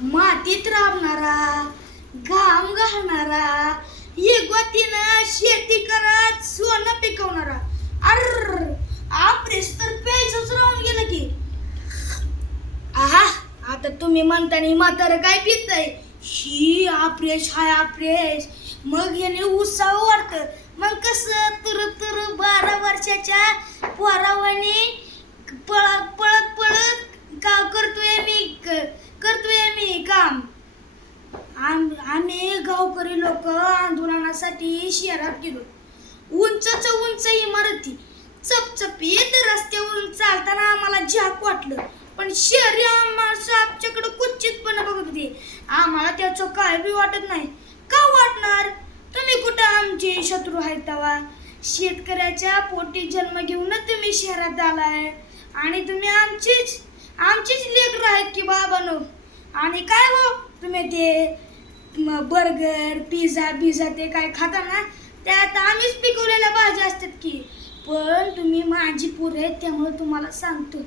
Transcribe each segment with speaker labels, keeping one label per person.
Speaker 1: मातीत राबणारा घाम घालणारा एकगोतीनं शेती करत सोनं पिकवणारा. अर आपरेस तर प्यायचंच राहून गेलं की. आहा आता तुम्ही म्हणताना म्हातारं काय पितय? ही आप्रेश हाय आप्रेश मग याने उत्साह वाढत. मग कसं? तर तर बारा वर्षाच्या पोरावाने पळा पळा पळत का करतोय मी क- करतोय मी काम आम आम्ही गावकरी लोक आंदोलनासाठी शहरात गेलो. उंचच उंच इमारती चपचपीत रस्त्यावरून चालताना आम्हाला झाक वाटलं. पण शहरी माणसं आमच्याकडे कुचितपणे बघत होते. आम्हाला त्याचं काय बी वाटत नाही. का वाटणार? तुम्ही कुठं आमचे शत्रू आहेत तवा? शेतकऱ्याच्या पोटी जन्म घेऊनच तुम्ही शहरात आलाय. आणि तुम्ही आमचीच आमचीच लेकर आहेत की बाबानो? आणि काय हो? तुम्ही ते बर्गर पिझ्झा बिझा ते काय खाता ना त्यात आम्हीच पिकवलेल्या भाज्या असतात की. पण तुम्ही माझी पोरं आहेत त्यामुळे तुम्हाला सांगतो.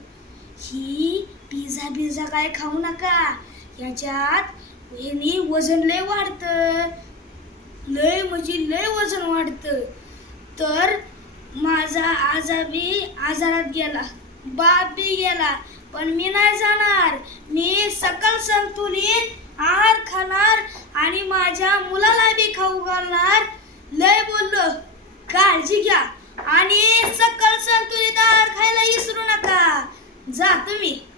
Speaker 1: ही पिझ्झा बिझ्झा काय खाऊ नका. याच्यात यांनी वजन लय वाढतं. लय म्हणजे लय वजन वाढतं. तर माझा आजाबी आजारात गेला. बाप बी गेला. पण मी नाही जाणार. मी सकल संतुलित आणि माझ्या मुलाला बी खाऊ घालणार. लय बोललो. काळजी घ्या. आणि सकल संतुलित आहार खायला विसरू नका. जा तुम्ही.